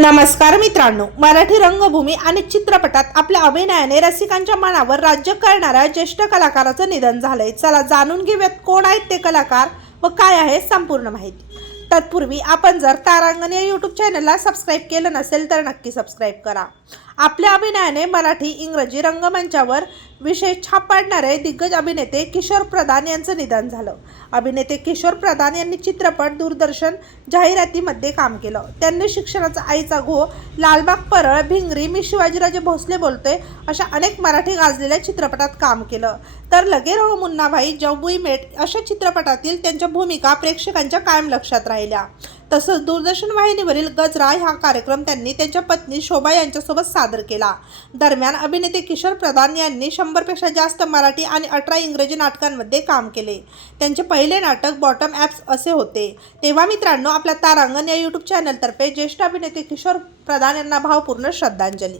नमस्कार मित्रांनो मराठी रंगभूमी आणि चित्रपटात आपल्या अभिनयाने रसिकांच्या मनावर राज्य करणाऱ्या ज्येष्ठ कलाकाराचं निधन झालंय. चला जाणून घेऊयात कोण आहेत ते कलाकार व काय आहे संपूर्ण माहिती. तत्पूर्वी आपण जर तारांगण या यूट्यूब चॅनलला सबस्क्राईब केलं नसेल तर नक्की सबस्क्राईब करा. आपल्या अभिनयाने मराठी इंग्रजी रंगमंचावर विशेष छाप पाडणारे दिग्गज अभिनेते किशोर प्रधान यांचं निधन झालं. अभिनेते किशोर प्रधान यांनी चित्रपट दूरदर्शन जाहिरातीमध्ये काम केलं. त्यांनी शिक्षणाचा आईचा घो लालबाग परळ भिंगरी मी शिवाजीराजे भोसले बोलतोय अशा अनेक मराठी गाजलेल्या चित्रपटात काम केलं. तर लगे रहो मुन्नाभाई जवबुई मेट अशा चित्रपटातील त्यांच्या भूमिका प्रेक्षकांच्या कायम लक्षात राहिल्या. तसंच दूरदर्शन वाहिनीवरील गजरा हा कार्यक्रम त्यांनी त्यांच्या पत्नी शोभा यांच्यासोबत सादर केला. दरम्यान अभिनेते किशोर प्रधान यांनी शंभरपेक्षा जास्त मराठी आणि अठरा इंग्रजी नाटकांमध्ये काम केले. त्यांचे पहिले नाटक बॉटम ॲप्स असे होते. तेव्हा मित्रांनो आपल्या तारांगण या यूट्यूब चॅनलतर्फे ज्येष्ठ अभिनेते किशोर प्रधान यांना भावपूर्ण श्रद्धांजली.